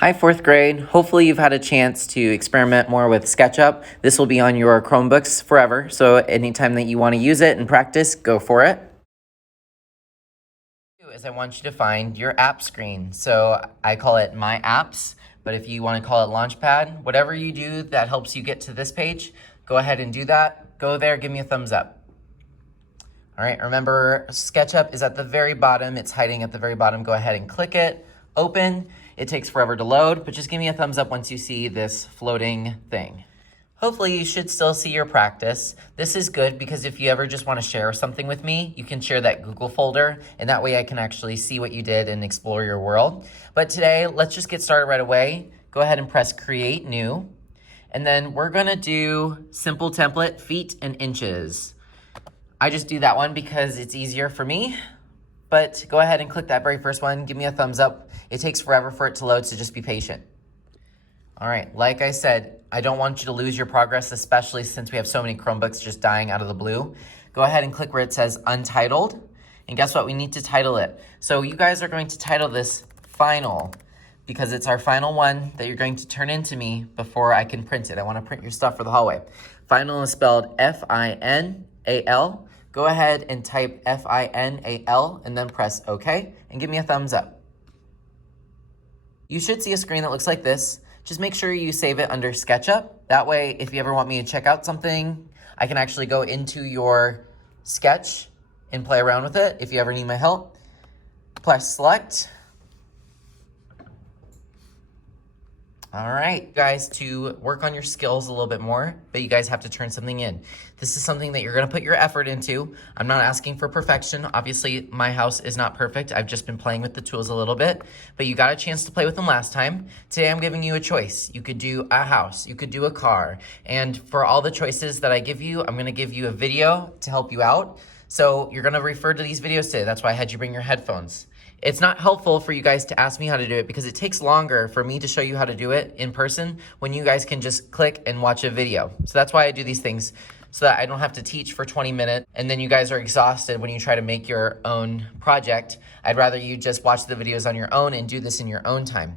Hi, fourth grade. Hopefully you've had a chance to experiment more with Sketchup. This will be on your Chromebooks forever, so anytime that you want to use it and practice, go for it. Is I want you to find your app screen. So I call it My Apps, but if you want to call it Launchpad, whatever you do that helps you get to this page, go ahead and do that. Go there, give me a thumbs up. All right, remember Sketchup is at the very bottom. It's hiding at the very bottom. Go ahead and click it, open. It takes forever to load, but just give me a thumbs up once you see this floating thing. Hopefully you should still see your practice. This is good because if you ever just want to share something with me, you can share that Google folder, and that way I can actually see what you did and explore your world. But today, let's just get started right away. Go ahead and press Create New, and then we're gonna do Simple Template, Feet and Inches. I just do that one because it's easier for me, but go ahead and click that very first one. Give me a thumbs up. It takes forever for it to load, so just be patient. All right, like I said, I don't want you to lose your progress, especially since we have so many Chromebooks just dying out of the blue. Go ahead and click where it says Untitled, and guess what? We need to title it. So you guys are going to title this Final, because it's our final one that you're going to turn into me before I can print it. I want to print your stuff for the hallway. Final is spelled F-I-N-A-L. Go ahead and type F-I-N-A-L and then press OK, and give me a thumbs up. You should see a screen that looks like this. Just make sure you save it under SketchUp. That way, if you ever want me to check out something, I can actually go into your sketch and play around with it. If you ever need my help, press select. All right, guys, to work on your skills a little bit more, but you guys have to turn something in. This is something that you're gonna put your effort into. I'm not asking for perfection. Obviously, my house is not perfect. I've just been playing with the tools a little bit, but you got a chance to play with them last time. Today, I'm giving you a choice. You could do a house, you could do a car, and for all the choices that I give you, I'm gonna give you a video to help you out. So you're gonna refer to these videos today. That's why I had you bring your headphones. It's not helpful for you guys to ask me how to do it because it takes longer for me to show you how to do it in person when you guys can just click and watch a video. So that's why I do these things, so that I don't have to teach for 20 minutes and then you guys are exhausted when you try to make your own project. I'd rather you just watch the videos on your own and do this in your own time.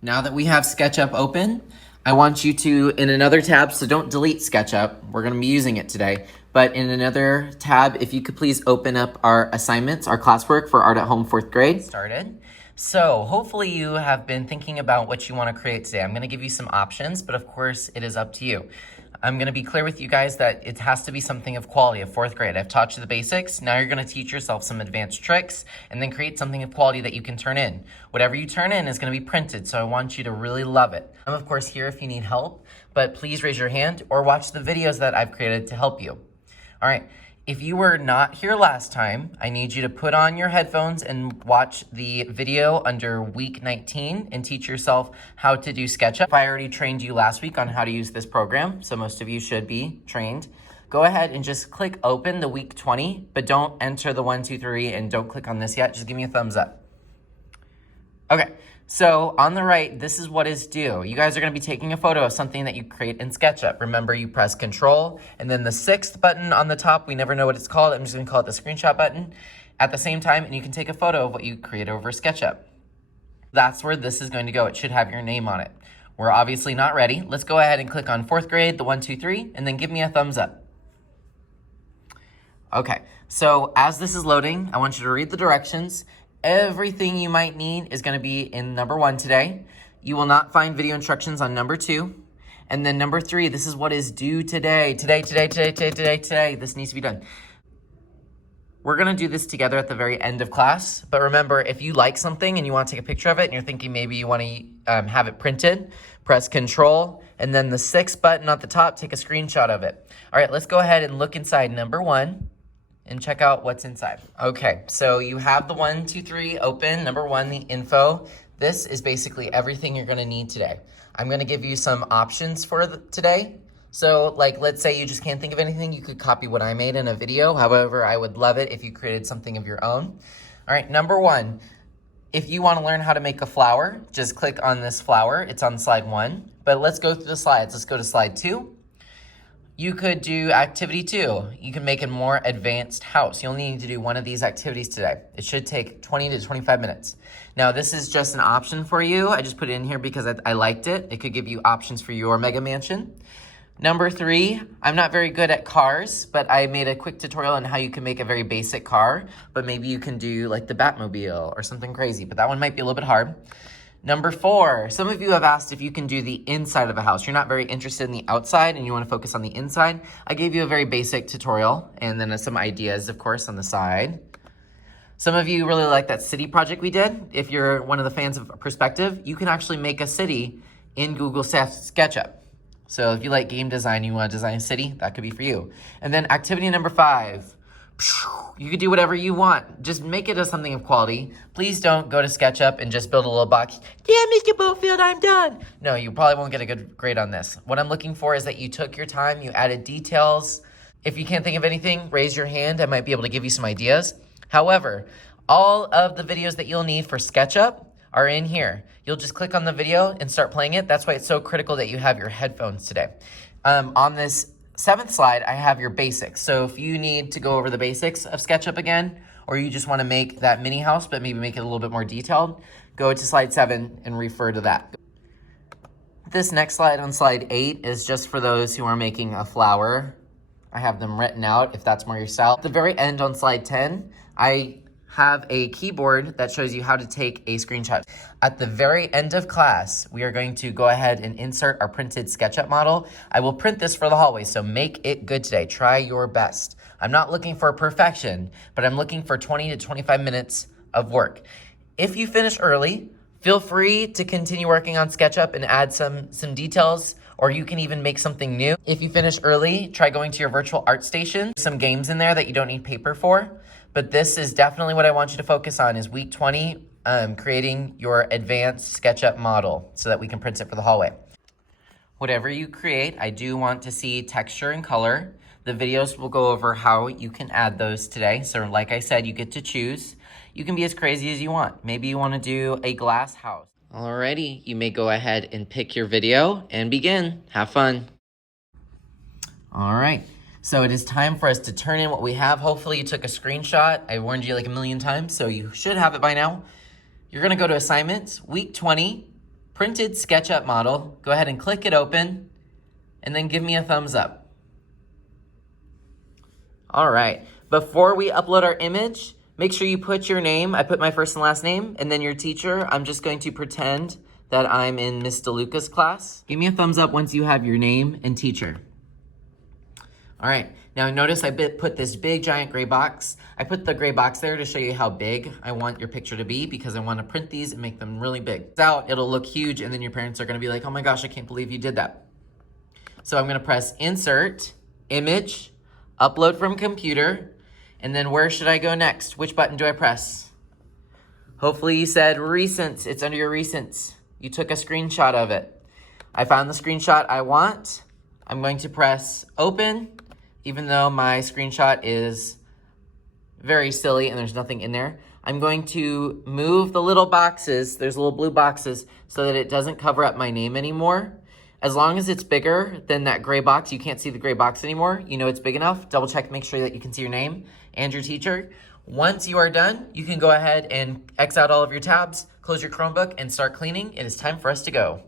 Now that we have SketchUp open, I want you to, in another tab, so don't delete SketchUp, we're gonna be using it today, but in another tab, if you could please open up our assignments, our classwork for Art at Home 4th grade. Started. So hopefully you have been thinking about what you wanna create today. I'm gonna give you some options, but of course it is up to you. I'm gonna be clear with you guys that it has to be something of quality, of 4th grade. I've taught you the basics. Now you're gonna teach yourself some advanced tricks and then create something of quality that you can turn in. Whatever you turn in is gonna be printed, so I want you to really love it. I'm of course here if you need help, but please raise your hand or watch the videos that I've created to help you. All right, if you were not here last time, I need you to put on your headphones and watch the video under week 19 and teach yourself how to do SketchUp. I already trained you last week on how to use this program, so most of you should be trained. Go ahead and just click open the week 20, but don't enter the 1, 2, 3, and don't click on this yet. Just give me a thumbs up. Okay. So on the right, this is what is due. You guys are gonna be taking a photo of something that you create in SketchUp. Remember, you press Control, and then the 6th button on the top, we never know what it's called. I'm just gonna call it the screenshot button at the same time, and you can take a photo of what you create over SketchUp. That's where this is going to go. It should have your name on it. We're obviously not ready. Let's go ahead and click on 4th grade, the 1, 2, 3, and then give me a thumbs up. Okay, so as this is loading, I want you to read the directions. Everything you might need is gonna be in number 1 today. You will not find video instructions on number 2. And then number 3, this is what is due today. Today. This needs to be done. We're gonna do this together at the very end of class. But remember, if you like something and you wanna take a picture of it and you're thinking maybe you wanna have it printed, press Control, and then the 6th button at the top, take a screenshot of it. All right, let's go ahead and look inside number 1. And check out what's inside. Okay, so you have the 1, 2, 3 open. Number 1, the info. This is basically everything you're gonna need today. I'm gonna give you some options for today. So like, let's say you just can't think of anything, you could copy what I made in a video. However, I would love it if you created something of your own. All right, number 1, if you wanna learn how to make a flower, just click on this flower. It's on slide 1, but let's go through the slides. Let's go to slide 2. You could do activity 2. You can make a more advanced house. You only need to do one of these activities today. It should take 20 to 25 minutes. Now, this is just an option for you. I just put it in here because I liked it. It could give you options for your mega mansion. Number 3, I'm not very good at cars, but I made a quick tutorial on how you can make a very basic car, but maybe you can do like the Batmobile or something crazy, but that one might be a little bit hard. Number 4, some of you have asked if you can do the inside of a house. You're not very interested in the outside and you want to focus on the inside. I gave you a very basic tutorial and then some ideas, of course, on the side. Some of you really like that city project we did. If you're one of the fans of perspective, you can actually make a city in Google Sketchup. So if you like game design, you want to design a city, that could be for you. And then activity number 5. You could do whatever you want. Just make it as something of quality. Please don't go to SketchUp and just build a little box. Yeah, Mr. Bofield, I'm done. No, you probably won't get a good grade on this. What I'm looking for is that you took your time, you added details. If you can't think of anything, raise your hand. I might be able to give you some ideas. However, all of the videos that you'll need for SketchUp are in here. You'll just click on the video and start playing it. That's why it's so critical that you have your headphones today. On this 7th slide, I have your basics. So if you need to go over the basics of SketchUp again, or you just want to make that mini house, but maybe make it a little bit more detailed, go to slide 7 and refer to that. This next slide on slide 8 is just for those who are making a flower. I have them written out if that's more your style. At the very end on slide 10, I have a keyboard that shows you how to take a screenshot. At the very end of class, we are going to go ahead and insert our printed SketchUp model. I will print this for the hallway, so make it good today. Try your best. I'm not looking for perfection, but I'm looking for 20 to 25 minutes of work. If you finish early, feel free to continue working on SketchUp and add some details, or you can even make something new. If you finish early, try going to your virtual art station. Some games in there that you don't need paper for. But this is definitely what I want you to focus on is week 20, creating your advanced SketchUp model so that we can print it for the hallway. Whatever you create, I do want to see texture and color. The videos will go over how you can add those today. So like I said, you get to choose. You can be as crazy as you want. Maybe you want to do a glass house. Alrighty, you may go ahead and pick your video and begin. Have fun. All right. So it is time for us to turn in what we have. Hopefully you took a screenshot. I warned you like a million times, so you should have it by now. You're gonna go to assignments, week 20, printed SketchUp model. Go ahead and click it open, and then give me a thumbs up. All right, before we upload our image, make sure you put your name. I put my first and last name, and then your teacher. I'm just going to pretend that I'm in Miss DeLuca's class. Give me a thumbs up once you have your name and teacher. All right, now notice I put this big giant gray box. I put the gray box there to show you how big I want your picture to be because I want to print these and make them really big. It's out, it'll look huge, and then your parents are gonna be like, oh my gosh, I can't believe you did that. So I'm gonna press Insert, Image, Upload from Computer, and then where should I go next? Which button do I press? Hopefully you said Recents, it's under your Recents. You took a screenshot of it. I found the screenshot I want. I'm going to press Open. Even though my screenshot is very silly and there's nothing in there, I'm going to move the little boxes, there's little blue boxes, so that it doesn't cover up my name anymore. As long as it's bigger than that gray box, you can't see the gray box anymore. You know it's big enough. Double check, make sure that you can see your name and your teacher. Once you are done, you can go ahead and X out all of your tabs, close your Chromebook, and start cleaning. It is time for us to go.